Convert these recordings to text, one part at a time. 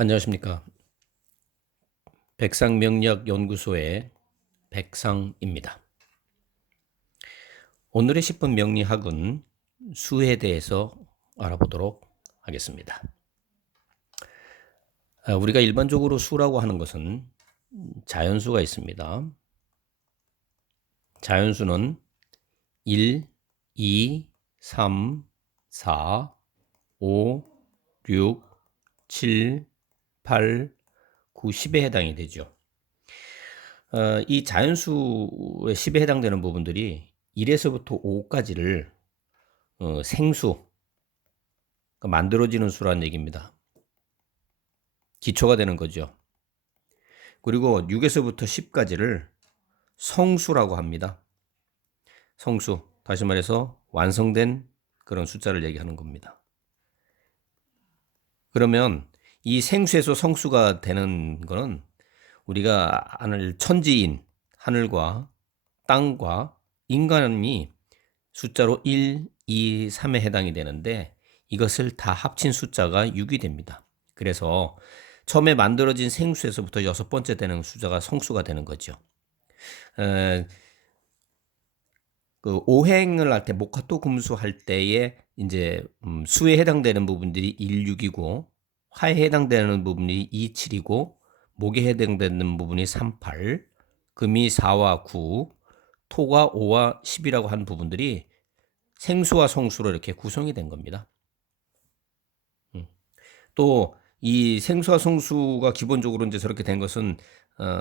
안녕하십니까. 백상명리학연구소의 백상입니다. 오늘의 10분 명리학은 수에 대해서 알아보도록 하겠습니다. 우리가 일반적으로 수라고 하는 것은 자연수가 있습니다. 자연수는 1, 2, 3, 4, 5, 6, 7, 8, 9, 10에 해당이 되죠. 이 자연수의 10에 해당되는 부분들이 1에서부터 5까지를 생수, 그러니까 만들어지는 수라는 얘기입니다. 기초가 되는 거죠. 그리고 6에서부터 10까지를 성수라고 합니다. 성수, 다시 말해서 완성된 그런 숫자를 얘기하는 겁니다. 그러면 이 생수에서 성수가 되는 거는 우리가 천지인, 하늘과 땅과 인간이 숫자로 1, 2, 3에 해당이 되는데 이것을 다 합친 숫자가 6이 됩니다. 그래서 처음에 만들어진 생수에서부터 여섯 번째 되는 숫자가 성수가 되는 거죠. 그 오행을 할 때 목화토 금수 할 때에 이제 수에 해당되는 부분들이 1, 6이고 화에 해당되는 부분이 2, 7이고 목에 해당되는 부분이 3, 8, 금이 4와 9, 토가 5와 10이라고 하는 부분들이 생수와 성수로 이렇게 구성이 된 겁니다. 또 이 생수와 성수가 기본적으로 이제 저렇게 된 것은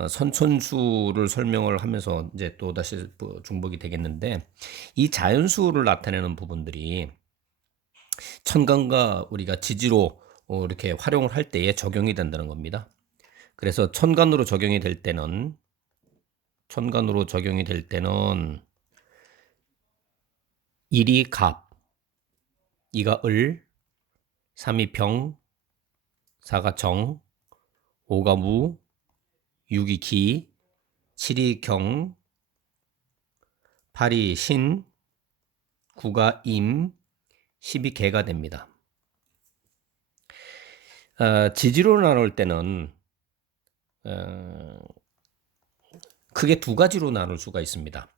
선천수를 설명을 하면서 이제 또 다시 중복이 되겠는데 이 자연수를 나타내는 부분들이 천간과 우리가 지지로 이렇게 활용을 할 때에 적용이 된다는 겁니다. 그래서 천간으로 적용이 될 때는 1이 갑, 2가 을, 3이 병, 4가 정, 5가 무, 6이 기, 7이 경, 8이 신, 9가 임, 10이 개가 됩니다. 지지로 나눌 때는 크게 두 가지로 나눌 수가 있습니다.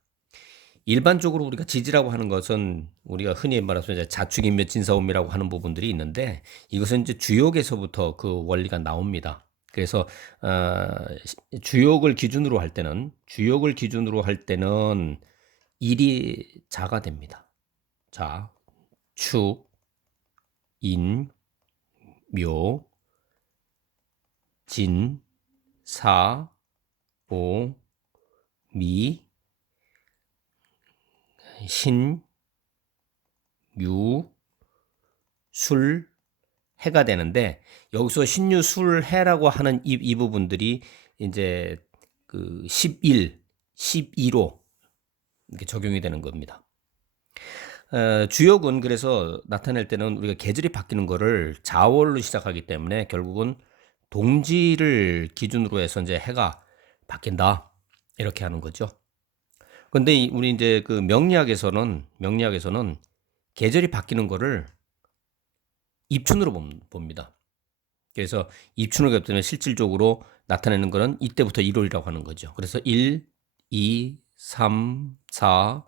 일반적으로 우리가 지지라고 하는 것은 우리가 흔히 말해서 이제 자축인묘 진사오미라고 하는 부분들이 있는데 이것은 이제 주역에서부터 그 원리가 나옵니다. 그래서 주역을 기준으로 할 때는 일이 자가 됩니다. 자, 축, 인, 묘, 진, 사, 오, 미, 신, 유, 술, 해가 되는데 여기서 신유, 술, 해라고 하는 이 부분들이 이제 그 11, 12로 이렇게 적용이 되는 겁니다. 주역은 그래서 나타낼 때는 우리가 계절이 바뀌는 거를 자월로 시작하기 때문에 결국은 동지를 기준으로 해서 이제 해가 바뀐다 이렇게 하는 거죠. 근데 우리 이제 그 명리학에서는 계절이 바뀌는 거를 입춘으로 봅니다. 그래서 입춘을 겹치면 실질적으로 나타내는 거는 이때부터 1월이라고 하는 거죠. 그래서 1, 2, 3, 4,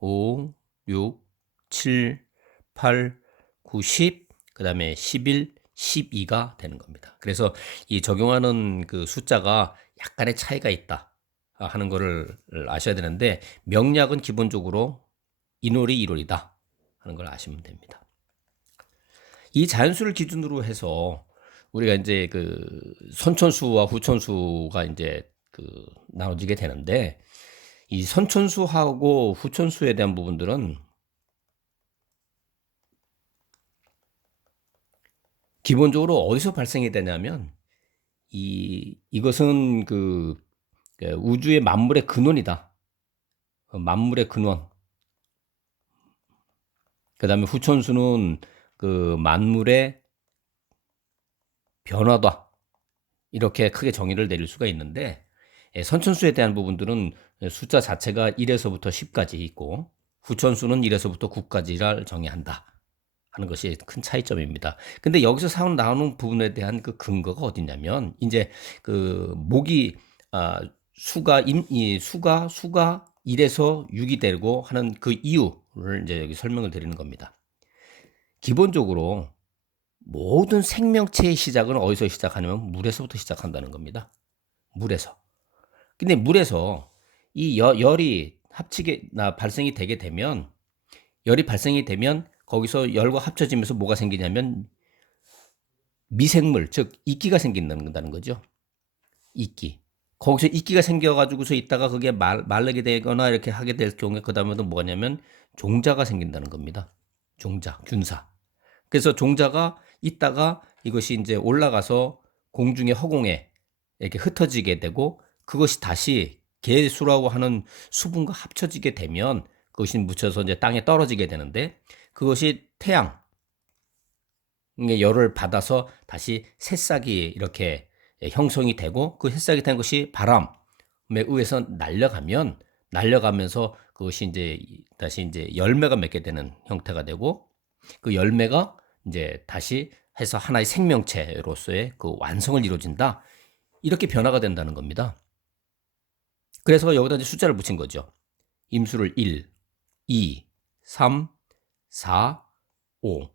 5, 6, 7, 8, 9, 10, 그 다음에 11, 12가 되는 겁니다. 그래서 이 적용하는 그 숫자가 약간의 차이가 있다 하는 거를 아셔야 되는데 명리학은 기본적으로 인월이 1월이다 하는 걸 아시면 됩니다. 이 자연수를 기준으로 해서 우리가 이제 그 선천수와 후천수가 이제 그 나눠지게 되는데 이 선천수하고 후천수에 대한 부분들은 기본적으로 어디서 발생이 되냐면 이것은 그 우주의 만물의 근원이다. 만물의 근원. 그다음에 후천수는 그 만물의 변화다. 이렇게 크게 정의를 내릴 수가 있는데 선천수에 대한 부분들은 숫자 자체가 1에서부터 10까지 있고 후천수는 1에서부터 9까지를 정의한다 하는 것이 큰 차이점입니다. 근데 여기서 나오는 부분에 대한 그 근거가 어디냐면 이제 그 목이 수가 이 수가 1에서 6이 되고 하는 그 이유를 이제 여기 설명을 드리는 겁니다. 기본적으로 모든 생명체의 시작은 어디서 시작하냐면 물에서부터 시작한다는 겁니다. 물에서. 근데 물에서 이 열이 발생이 되게 되면 거기서 열과 합쳐지면서 뭐가 생기냐면 미생물, 즉 이끼가 생긴다는 거죠. 이끼. 거기서 이끼가 생겨가지고서 있다가 그게 마르게 되거나 이렇게 하게 될 경우에 그 다음에도 뭐냐면 종자가 생긴다는 겁니다. 종자, 균사. 그래서 종자가 있다가 이것이 이제 올라가서 공중의 허공에 이렇게 흩어지게 되고 그것이 다시 개수라고 하는 수분과 합쳐지게 되면 그것이 묻혀서 이제 땅에 떨어지게 되는데 그것이 태양의 열을 받아서 다시 새싹이 이렇게 형성이 되고 그 새싹이 된 것이 바람에 의해서 날려가면서 그것이 이제 다시 이제 열매가 맺게 되는 형태가 되고 그 열매가 이제 다시 해서 하나의 생명체로서의 그 완성을 이루어진다. 이렇게 변화가 된다는 겁니다. 그래서 여기다 이제 숫자를 붙인 거죠. 임수를 1, 2, 3, 4, 5.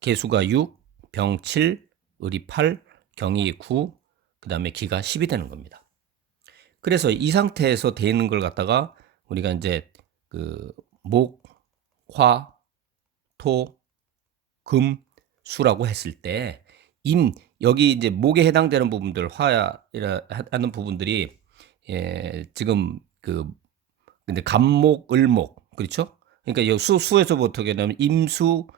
개수가 6, 병 7, 을이 8, 경이 9, 그 다음에 기가 10이 되는 겁니다. 그래서 이 상태에서 돼 있는 걸 갖다가 우리가 이제 그 목, 화, 토, 금, 수라고 했을 때 여기 이제 목에 해당되는 부분들 화야 하는 부분들이 지금 그 근데 간목, 을목 그렇죠? 그러니까 이 수에서부터 어떻게 되면 임수,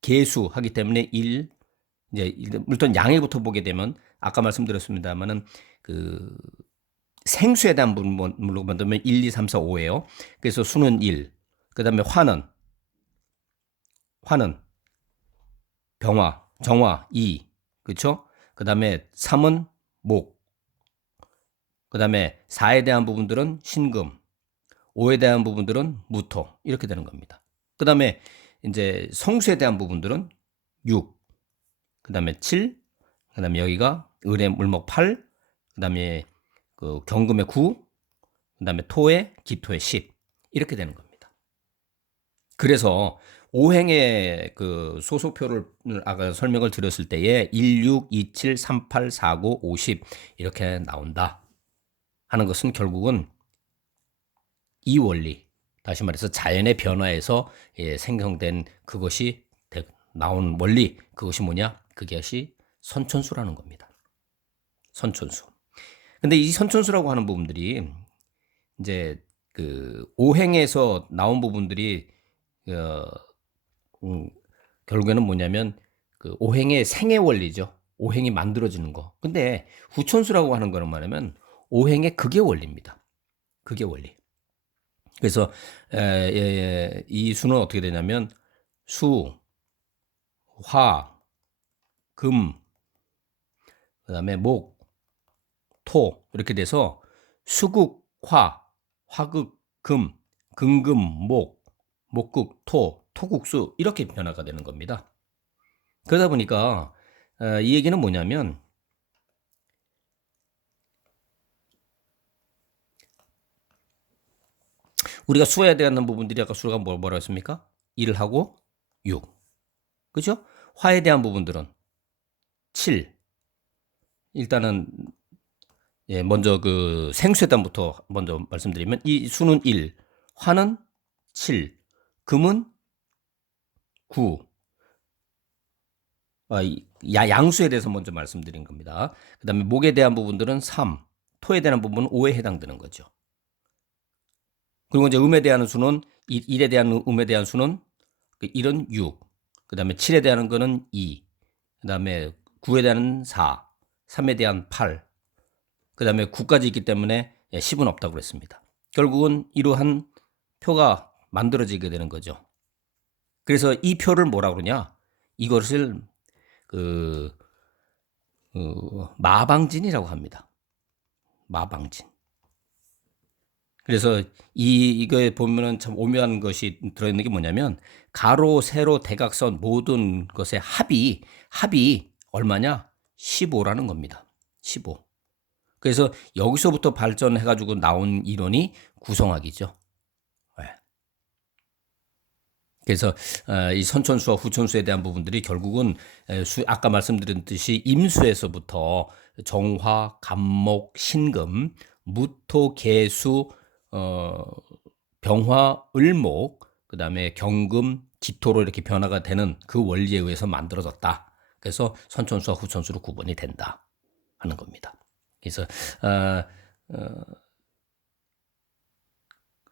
계수 하기 때문에 이제 물론 양일부터 보게 되면 아까 말씀드렸습니다만은 그 생수에 대한 부분으로 만들면 1, 2, 3, 4, 5예요. 그래서 수는 1. 그다음에 화는 병화, 정화 2. 그렇죠? 그다음에 3은 목. 그다음에 4에 대한 부분들은 신금. 5에 대한 부분들은 무토. 이렇게 되는 겁니다. 그다음에 이제 성수에 대한 부분들은 6. 그다음에 7. 그다음에 여기가 을의 물목 8. 그다음에 그 경금의 9. 그다음에 토의 기토의 10. 이렇게 되는 겁니다. 그래서 오행의 그 소소표를 아까 설명을 드렸을 때에 16, 27, 38, 49, 50 이렇게 나온다 하는 것은 결국은 이 원리, 다시 말해서 자연의 변화에서 생성된 그것이 나온 원리, 그것이 뭐냐? 그것이 선천수라는 겁니다. 선천수. 근데 이 선천수라고 하는 부분들이 이제 그 오행에서 나온 부분들이 어, 결국에는 뭐냐면 그 오행의 생애 원리죠. 오행이 만들어지는 거. 근데 후천수라고 하는 거는 뭐냐면 오행의 극의 원리입니다. 극의 원리. 그래서 이 수는 어떻게 되냐면 수, 화, 금, 그다음에 목, 토 이렇게 돼서 수극, 화, 화극, 금, 금금, 목, 목극, 토, 토국수 이렇게 변화가 되는 겁니다. 그러다 보니까 이 얘기는 뭐냐면 우리가 수에 대한 부분들이 아까 수가 뭐라고 했습니까? 1하고 6. 그죠? 화에 대한 부분들은 7. 일단은 먼저 그 생수에 대한부터 먼저 말씀드리면 이 수는 1, 화는 7, 금은 9. 양수에 대해서 먼저 말씀드린 겁니다. 그다음에 목에 대한 부분들은 3, 토에 대한 부분은 5에 해당되는 거죠. 그리고 이제 음에 대한 수는 1에 대한 음에 대한 수는 1은 6. 그다음에 7에 대한 거는 2. 그다음에 9에 대한 4. 3에 대한 8. 그다음에 9까지 있기 때문에 10은 없다고 그랬습니다. 결국은 이러한 표가 만들어지게 되는 거죠. 그래서 이 표를 뭐라 그러냐? 이것을 그 마방진이라고 합니다. 마방진. 그래서 이거에 보면은 참 오묘한 것이 들어있는 게 뭐냐면 가로, 세로, 대각선 모든 것의 합이 얼마냐? 15라는 겁니다. 15. 그래서 여기서부터 발전해 가지고 나온 이론이 구성학이죠. 예. 그래서 이 선천수와 후천수에 대한 부분들이 결국은 아까 말씀드렸듯이 임수에서부터 정화, 간목, 신금, 무토, 계수, 어, 병화, 을목, 그다음에 경금, 기토로 이렇게 변화가 되는 그 원리에 의해서 만들어졌다. 그래서 선천수와 후천수로 구분이 된다 하는 겁니다. 그래서 어,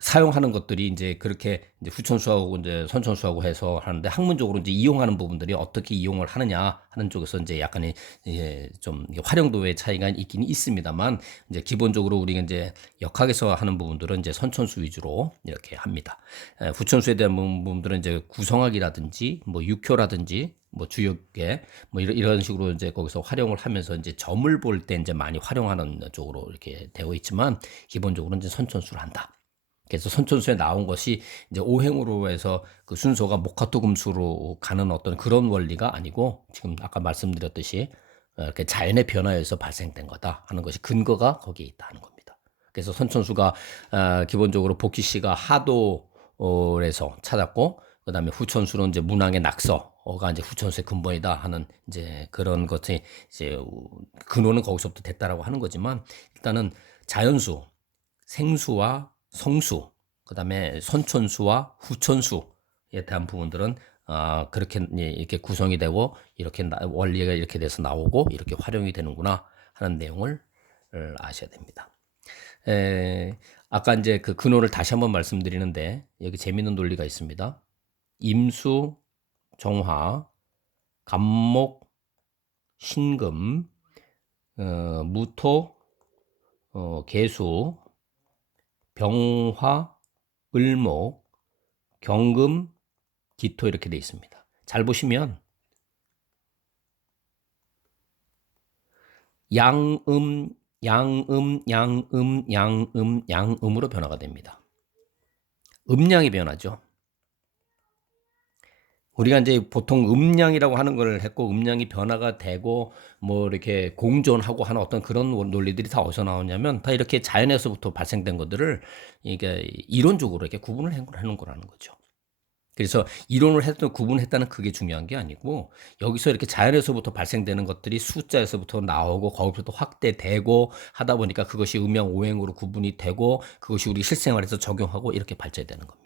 사용하는 것들이 이제 그렇게 이제 후천수하고 이제 선천수하고 해서 하는데 학문적으로 이제 이용하는 부분들이 어떻게 이용을 하느냐 하는 쪽에서 이제 약간의 좀 활용도의 차이가 있긴 있습니다만 이제 기본적으로 우리가 이제 역학에서 하는 부분들은 이제 선천수 위주로 이렇게 합니다. 후천수에 대한 부분들은 이제 구성학이라든지 뭐 육효라든지 뭐 주역계 뭐 이런 식으로 이제 거기서 활용을 하면서 이제 점을 볼 때 이제 많이 활용하는 쪽으로 이렇게 되어 있지만 기본적으로 이제 선천수를 한다. 그래서 선천수에 나온 것이 이제 오행으로 해서 그 순서가 목화토금수로 가는 어떤 그런 원리가 아니고 지금 아까 말씀드렸듯이 이렇게 자연의 변화에서 발생된 거다 하는 것이 근거가 거기에 있다는 겁니다. 그래서 선천수가 기본적으로 복희 씨가 하도에서 찾았고 그다음에 후천수는 이제 문왕의 낙서가 이제 후천수의 근본이다 하는 이제 그런 것이 이제 근원은 거기서부터 됐다라고 하는 거지만 일단은 자연수 생수와 성수, 그다음에 선천수와 후천수에 대한 부분들은 그렇게 이렇게 구성이 되고 이렇게 원리가 이렇게 돼서 나오고 이렇게 활용이 되는구나 하는 내용을 아셔야 됩니다. 아까 이제 그 근원을 다시 한번 말씀드리는데 여기 재미있는 논리가 있습니다. 임수, 정화, 간목, 신금, 무토, 계수, 병화, 을목, 경금, 기토 이렇게 돼 있습니다. 잘 보시면 양음, 양음, 양음, 양음, 양음으로 변화가 됩니다. 음량이 변하죠. 우리가 이제 보통 음량이라고 하는 걸 했고 음량이 변화가 되고 뭐 이렇게 공존하고 하는 어떤 그런 논리들이 다 어디서 나오냐면 다 이렇게 자연에서부터 발생된 것들을 이게 이론적으로 이렇게 구분을 해놓은 거라는 거죠. 그래서 이론을 해도 구분했다는 그게 중요한 게 아니고 여기서 이렇게 자연에서부터 발생되는 것들이 숫자에서부터 나오고 거기서부터 확대되고 하다 보니까 그것이 음양 오행으로 구분이 되고 그것이 우리 실생활에서 적용하고 이렇게 발전이 되는 겁니다.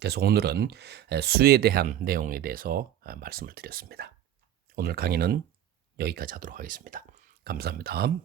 그래서 오늘은 수에 대한 내용에 대해서 말씀을 드렸습니다. 오늘 강의는 여기까지 하도록 하겠습니다. 감사합니다.